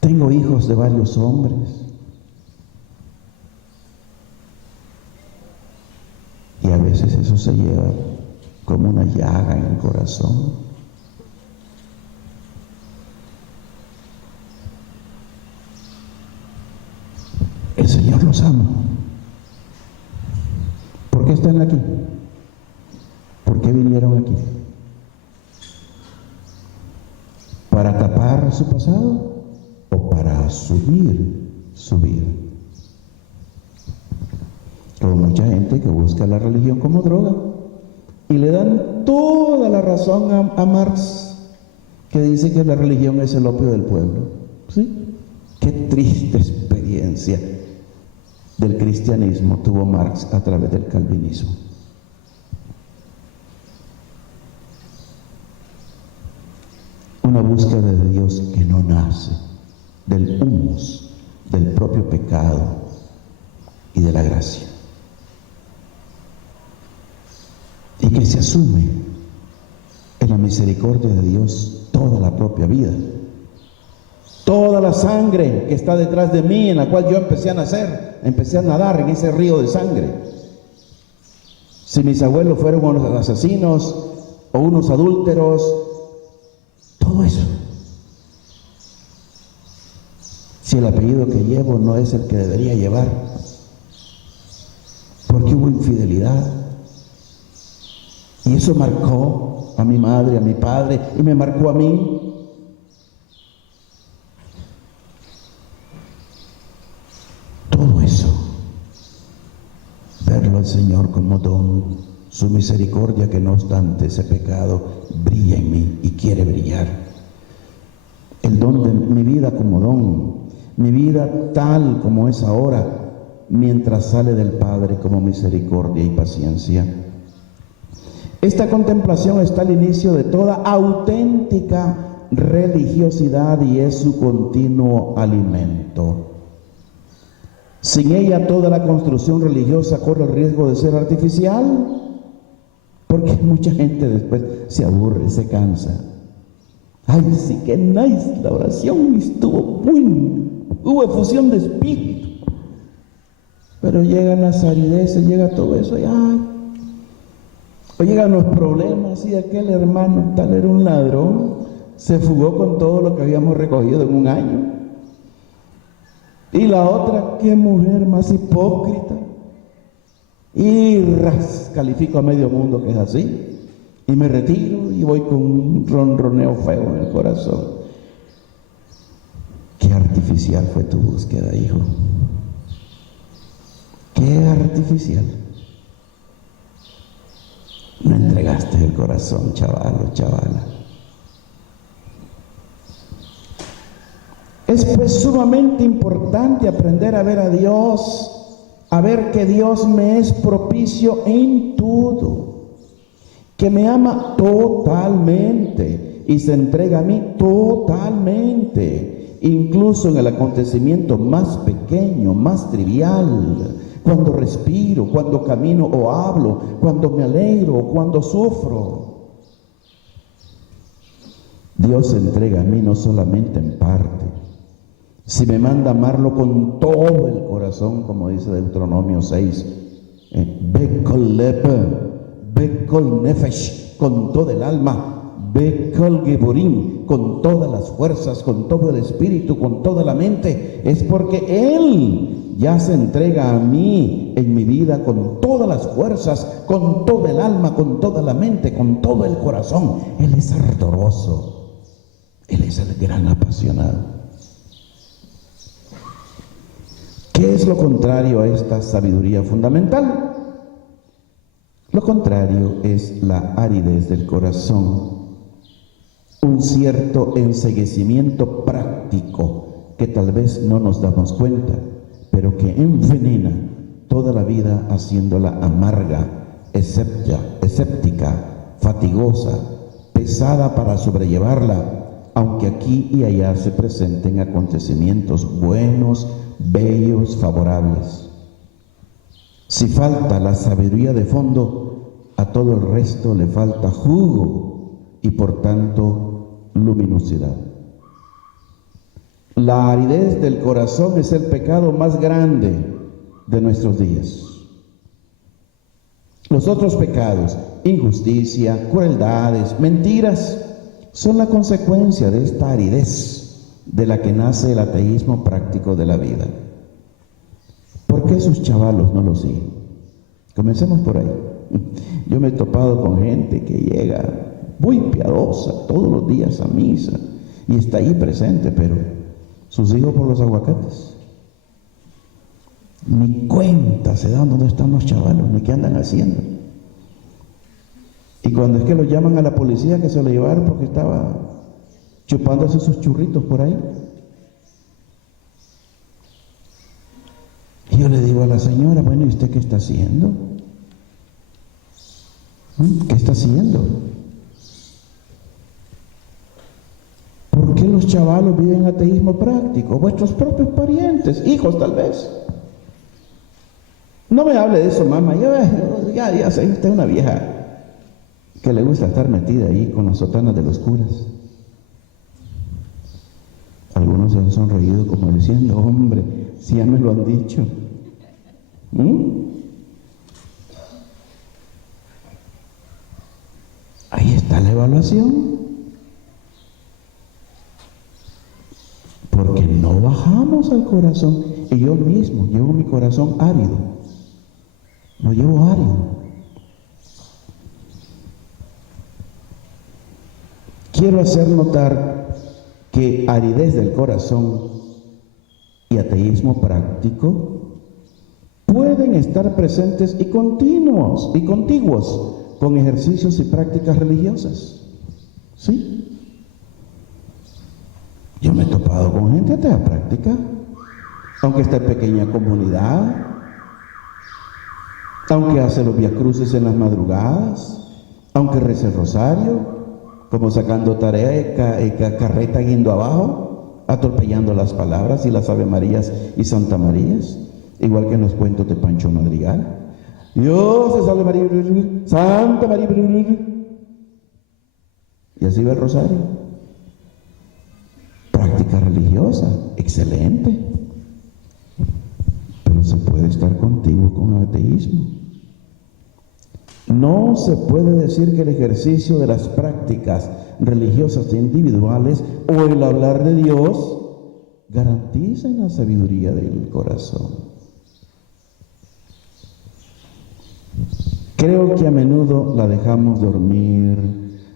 Tengo hijos de varios hombres. Y a veces eso se lleva como una llaga en el corazón. El Señor los ama. ¿Por qué están aquí? ¿Por qué vinieron aquí? ¿Para tapar su pasado o para asumir su vida? Como mucha gente que busca la religión como droga Y le dan toda la razón a Marx, que dice que la religión es el opio del pueblo. ¿Sí? Qué triste experiencia del cristianismo tuvo Marx a través del calvinismo. Una búsqueda de Dios que no nace del humus, del propio pecado y de la gracia, y que se asume en la misericordia de Dios toda la propia vida, toda la sangre que está detrás de mí, en la cual yo empecé a nacer, empecé a nadar en ese río de sangre. Si mis abuelos fueron unos asesinos o unos adúlteros, todo eso. Si el apellido que llevo no es el que debería llevar, porque hubo infidelidad, y eso marcó a mi madre, a mi padre, y me marcó a mí. Todo eso, verlo al Señor como don, su misericordia que no obstante ese pecado brilla en mí y quiere brillar. El don de mi vida como don, mi vida tal como es ahora, mientras sale del Padre como misericordia y paciencia. Esta contemplación está al inicio de toda auténtica religiosidad y es su continuo alimento. Sin ella toda la construcción religiosa corre el riesgo de ser artificial, porque mucha gente después se aburre, se cansa. Ay, sí que nice, la oración estuvo buena, hubo efusión de espíritu, pero llegan las arideces, llega todo eso y ay, o llegan los problemas y aquel hermano tal era un ladrón, se fugó con todo lo que habíamos recogido en un año. Y la otra, qué mujer más hipócrita. Y califico a medio mundo que es así. Y me retiro y voy con un ronroneo feo en el corazón. Qué artificial fue tu búsqueda, hijo. Qué artificial. No entregaste el corazón, chaval o chavala. Es pues sumamente importante aprender a ver a Dios, a ver que Dios me es propicio en todo, que me ama totalmente y se entrega a mí totalmente, incluso en el acontecimiento más pequeño, más trivial, cuando respiro, cuando camino o hablo, cuando me alegro o cuando sufro. Dios se entrega a mí no solamente en parte. Si me manda amarlo con todo el corazón, como dice Deuteronomio 6, Bekol Lepe, Bekol Nefesh, con todo el alma, Bekol Geburim, con todas las fuerzas, con todo el espíritu, con toda la mente, es porque Él ya se entrega a mí en mi vida con todas las fuerzas, con todo el alma, con toda la mente, con todo el corazón. Él es ardoroso, Él es el gran apasionado. ¿Qué es lo contrario a esta sabiduría fundamental? Lo contrario es la aridez del corazón, un cierto enceguecimiento práctico que tal vez no nos damos cuenta, pero que envenena toda la vida haciéndola amarga, escéptica, fatigosa, pesada para sobrellevarla, aunque aquí y allá se presenten acontecimientos buenos, bellos, favorables. Si falta la sabiduría de fondo, a todo el resto le falta jugo y por tanto luminosidad. La aridez del corazón es el pecado más grande de nuestros días. Los otros pecados, injusticia, crueldades, mentiras, son la consecuencia de esta aridez de la que nace el ateísmo práctico de la vida. ¿Por qué sus chavalos no lo siguen? Comencemos por ahí. Yo me he topado con gente que llega muy piadosa todos los días a misa y está ahí presente, pero sus hijos por los aguacates. Ni cuenta se dan dónde están los chavalos, ni qué andan haciendo. Y cuando es que lo llaman a la policía, que se lo llevaron porque estaba chupándose sus churritos por ahí. Y yo le digo a la señora, bueno, ¿y usted qué está haciendo? ¿Qué está haciendo? ¿Por qué los chavalos viven ateísmo práctico? Vuestros propios parientes, hijos tal vez. No me hable de eso, mamá. Ya sé, usted es una vieja que le gusta estar metida ahí con las sotanas de los curas. Algunos se han sonreído como diciendo, hombre, si ya me lo han dicho. Ahí está la evaluación. Porque no bajamos al corazón. Y yo mismo llevo mi corazón árido. Lo llevo árido. Quiero hacer notar que aridez del corazón y ateísmo práctico pueden estar presentes y contiguos con ejercicios y prácticas religiosas. ¿Sí? Yo me he topado con gente atea práctica, aunque está en pequeña comunidad, aunque hace los viacruces en las madrugadas, aunque reza el rosario, como sacando tarea y carreta guindo abajo, atropellando las palabras y las Ave Marías y Santa Marías, igual que en los cuentos de Pancho Madrigal. Dios es Ave María, Santa María, y así va el rosario. Práctica religiosa, excelente, pero se puede estar contigo con el ateísmo. No se puede decir que el ejercicio de las prácticas religiosas individuales o el hablar de Dios garantizan la sabiduría del corazón. Creo que a menudo la dejamos dormir,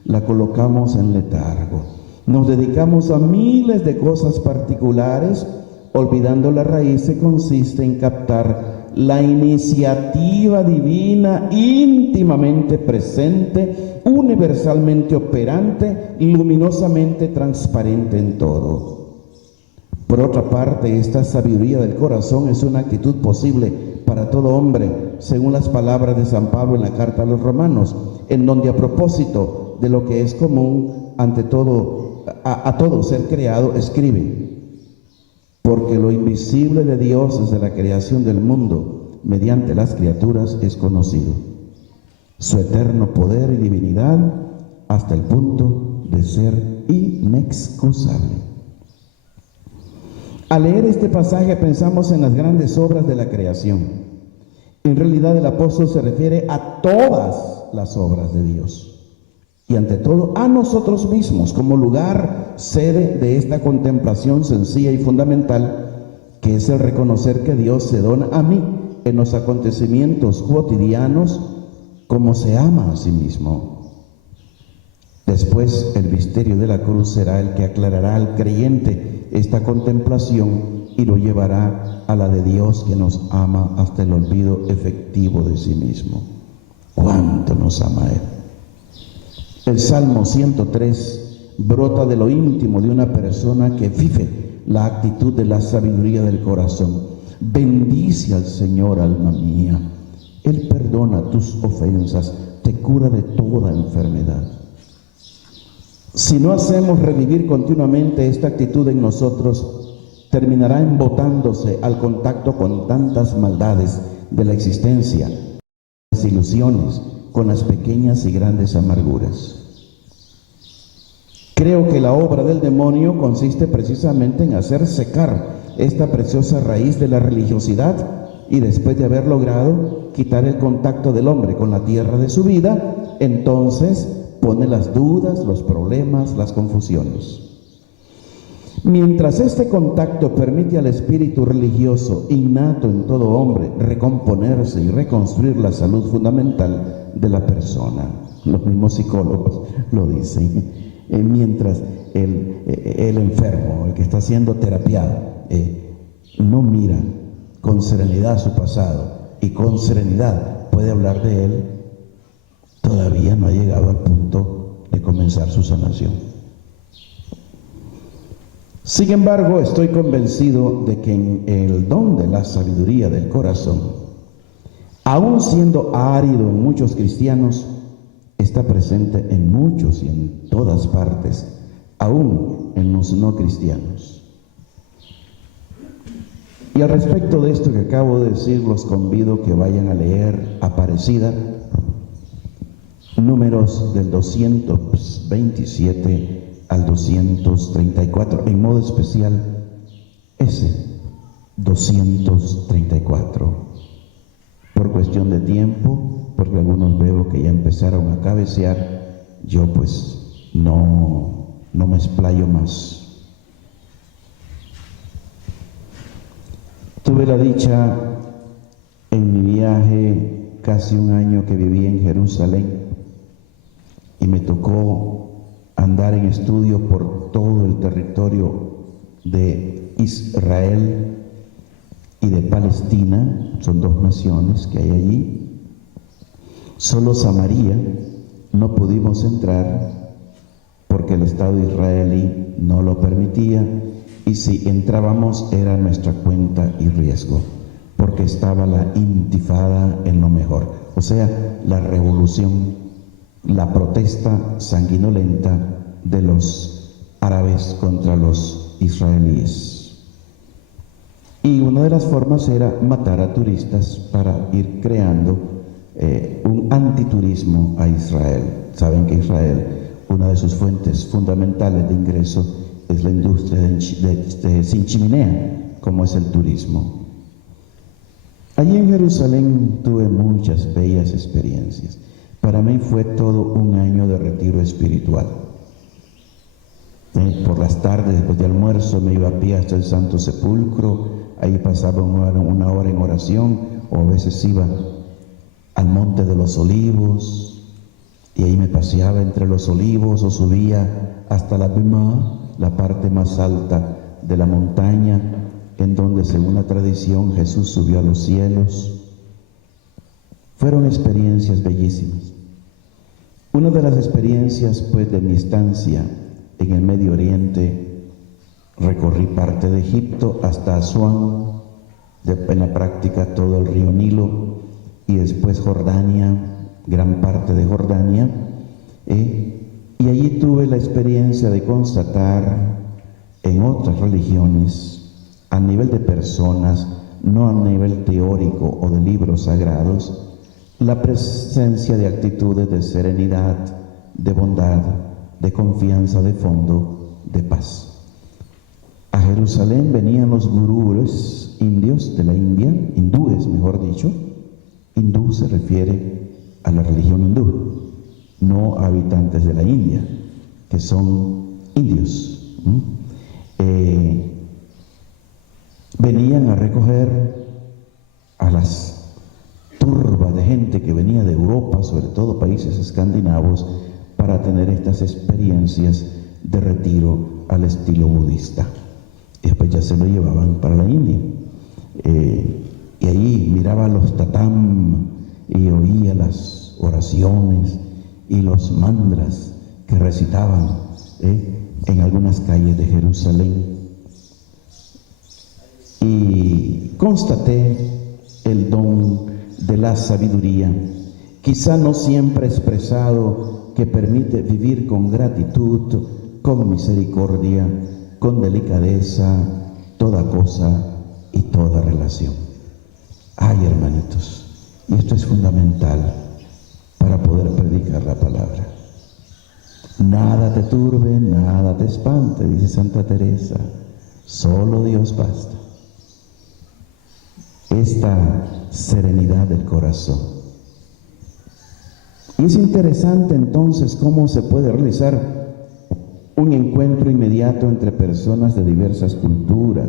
la colocamos en letargo. Nos dedicamos a miles de cosas particulares, olvidando la raíz que consiste en captar la iniciativa divina íntimamente presente, universalmente operante, luminosamente transparente en todo. Por otra parte, esta sabiduría del corazón es una actitud posible para todo hombre, según las palabras de San Pablo en la carta a los Romanos, en donde a propósito de lo que es común ante todo, a todo ser creado, escribe: porque lo invisible de Dios desde la creación del mundo, mediante las criaturas, es conocido, su eterno poder y divinidad, hasta el punto de ser inexcusable. Al leer este pasaje pensamos en las grandes obras de la creación. En realidad el apóstol se refiere a todas las obras de Dios. Y ante todo a nosotros mismos como lugar, sede de esta contemplación sencilla y fundamental, que es el reconocer que Dios se dona a mí en los acontecimientos cotidianos como se ama a sí mismo. Después el misterio de la cruz será el que aclarará al creyente esta contemplación y lo llevará a la de Dios, que nos ama hasta el olvido efectivo de sí mismo. ¿Cuánto nos ama Él? El Salmo 103 brota de lo íntimo de una persona que vive la actitud de la sabiduría del corazón. Bendice al Señor, alma mía. Él perdona tus ofensas, te cura de toda enfermedad. Si no hacemos revivir continuamente esta actitud en nosotros, terminará embotándose al contacto con tantas maldades de la existencia, las ilusiones, con las pequeñas y grandes amarguras. Creo que la obra del demonio consiste precisamente en hacer secar esta preciosa raíz de la religiosidad y, después de haber logrado quitar el contacto del hombre con la tierra de su vida, entonces pone las dudas, los problemas, las confusiones. Mientras este contacto permite al espíritu religioso innato en todo hombre recomponerse y reconstruir la salud fundamental de la persona, los mismos psicólogos lo dicen, mientras el enfermo, el que está siendo terapiado, no mira con serenidad su pasado y con serenidad puede hablar de él, todavía no ha llegado al punto de comenzar su sanación. Sin embargo, estoy convencido de que en el don de la sabiduría del corazón, aún siendo árido en muchos cristianos, está presente en muchos y en todas partes, aún en los no cristianos. Y al respecto de esto que acabo de decir, los convido que vayan a leer Aparecida, números del 227 al 234, en modo especial ese 234. Por cuestión de tiempo, porque algunos veo que ya empezaron a cabecear, yo pues no me explayo más. Tuve la dicha en mi viaje, casi un año que viví en Jerusalén, y me tocó andar en estudio por todo el territorio de Israel y de Palestina. Son dos naciones que hay allí. Solo Samaria no pudimos entrar porque el Estado israelí no lo permitía, y si entrábamos era nuestra cuenta y riesgo, porque estaba la intifada en lo mejor, o sea, la revolución, la protesta sanguinolenta de los árabes contra los israelíes. Y una de las formas era matar a turistas para ir creando un antiturismo a Israel. Saben que Israel, una de sus fuentes fundamentales de ingreso es la industria sin chimenea, como es el turismo. Allí en Jerusalén tuve muchas bellas experiencias. Para mí fue todo un año de retiro espiritual. Por las tardes, después de almuerzo, me iba a pie hasta el Santo Sepulcro. Ahí pasaba una hora en oración, o a veces iba al Monte de los Olivos, y ahí me paseaba entre los olivos, o subía hasta la Bimá, la parte más alta de la montaña, en donde, según la tradición, Jesús subió a los cielos. Fueron experiencias bellísimas. Una de las experiencias, pues, de mi estancia en el Medio Oriente, recorrí parte de Egipto hasta Asuán, en la práctica todo el río Nilo, y después Jordania, gran parte de Jordania, y allí tuve la experiencia de constatar en otras religiones, a nivel de personas, no a nivel teórico o de libros sagrados, la presencia de actitudes de serenidad, de bondad, de confianza de fondo, de paz. A Jerusalén venían los gurúes indios de la India, hindúes mejor dicho. Hindú se refiere a la religión hindú, no habitantes de la India, que son indios. Venían a recoger a las turbas de gente que venía de Europa, sobre todo países escandinavos, para tener estas experiencias de retiro al estilo budista. Y después ya se lo llevaban para la India. Y ahí miraba los tatam y oía las oraciones y los mantras que recitaban en algunas calles de Jerusalén. Y constaté el don de la sabiduría, quizá no siempre expresado, que permite vivir con gratitud, con misericordia, con delicadeza, toda cosa y toda relación. Ay, hermanitos, y esto es fundamental para poder predicar la palabra. Nada te turbe, nada te espante, dice Santa Teresa, solo Dios basta. Esta serenidad del corazón. Y es interesante entonces cómo se puede realizar un encuentro inmediato entre personas de diversas culturas,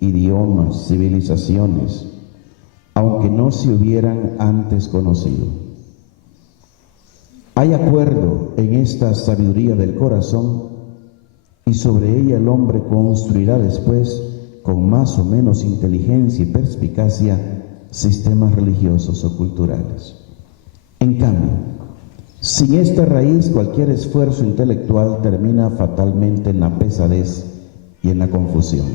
idiomas, civilizaciones, aunque no se hubieran antes conocido. Hay acuerdo en esta sabiduría del corazón, y sobre ella el hombre construirá después, con más o menos inteligencia y perspicacia, sistemas religiosos o culturales. En cambio, Sin esta raíz, cualquier esfuerzo intelectual termina fatalmente en la pesadez y en la confusión.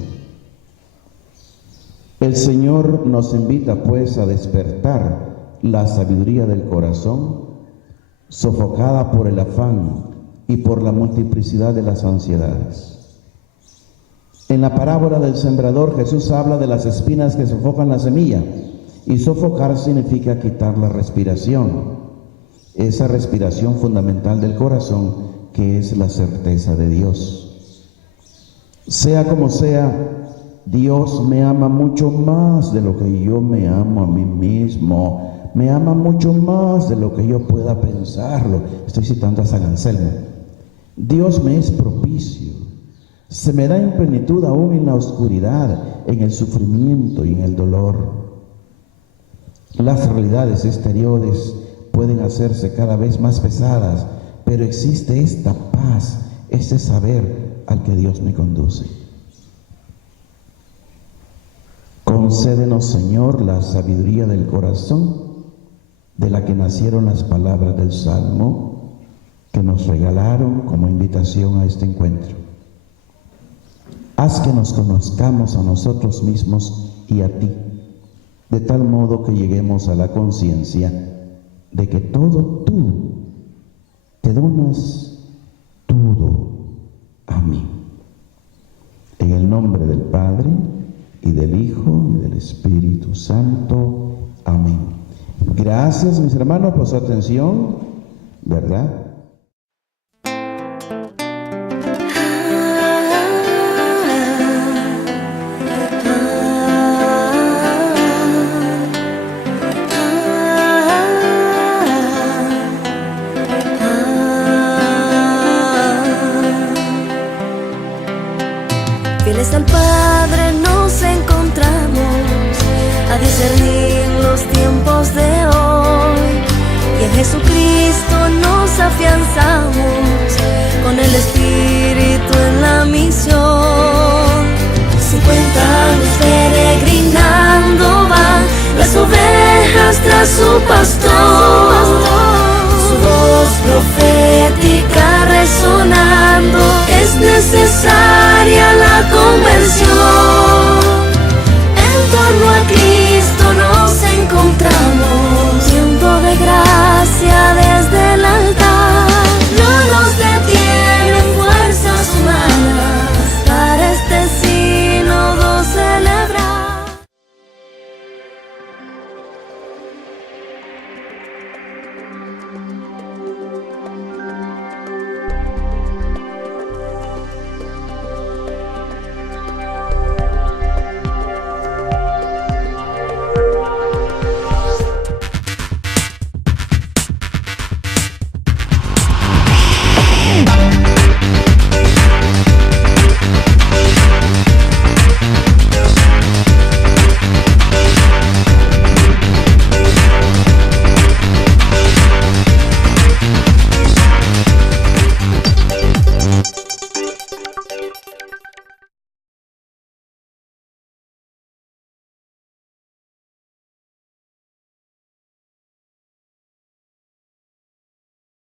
El Señor nos invita pues a despertar la sabiduría del corazón, sofocada por el afán y por la multiplicidad de las ansiedades. En la parábola del sembrador, Jesús habla de las espinas que sofocan la semilla, y sofocar significa quitar la respiración, esa respiración fundamental del corazón que es la certeza de Dios. Sea como sea, Dios me ama mucho más de lo que yo me amo a mí mismo, me ama mucho más de lo que yo pueda pensarlo. Estoy citando a San Anselmo. Dios me es propicio, se me da en plenitud aún en la oscuridad, en el sufrimiento y en el dolor. Las realidades exteriores pueden hacerse cada vez más pesadas, pero existe esta paz, este saber al que Dios me conduce. Concédenos, Señor, la sabiduría del corazón, de la que nacieron las palabras del Salmo, que nos regalaron como invitación a este encuentro. Haz que nos conozcamos a nosotros mismos y a ti, de tal modo que lleguemos a la conciencia de que todo tú te donas todo a mí. En el nombre del Padre, y del Hijo, y del Espíritu Santo. Amén. Gracias, mis hermanos, por su atención, ¿verdad? Fieles al Padre nos encontramos a discernir los tiempos de hoy, y en Jesucristo nos afianzamos con el Espíritu en la misión. 50 años peregrinando van las ovejas tras su pastor, su voz profética resonando, es necesaria la conversión en torno a Cristo.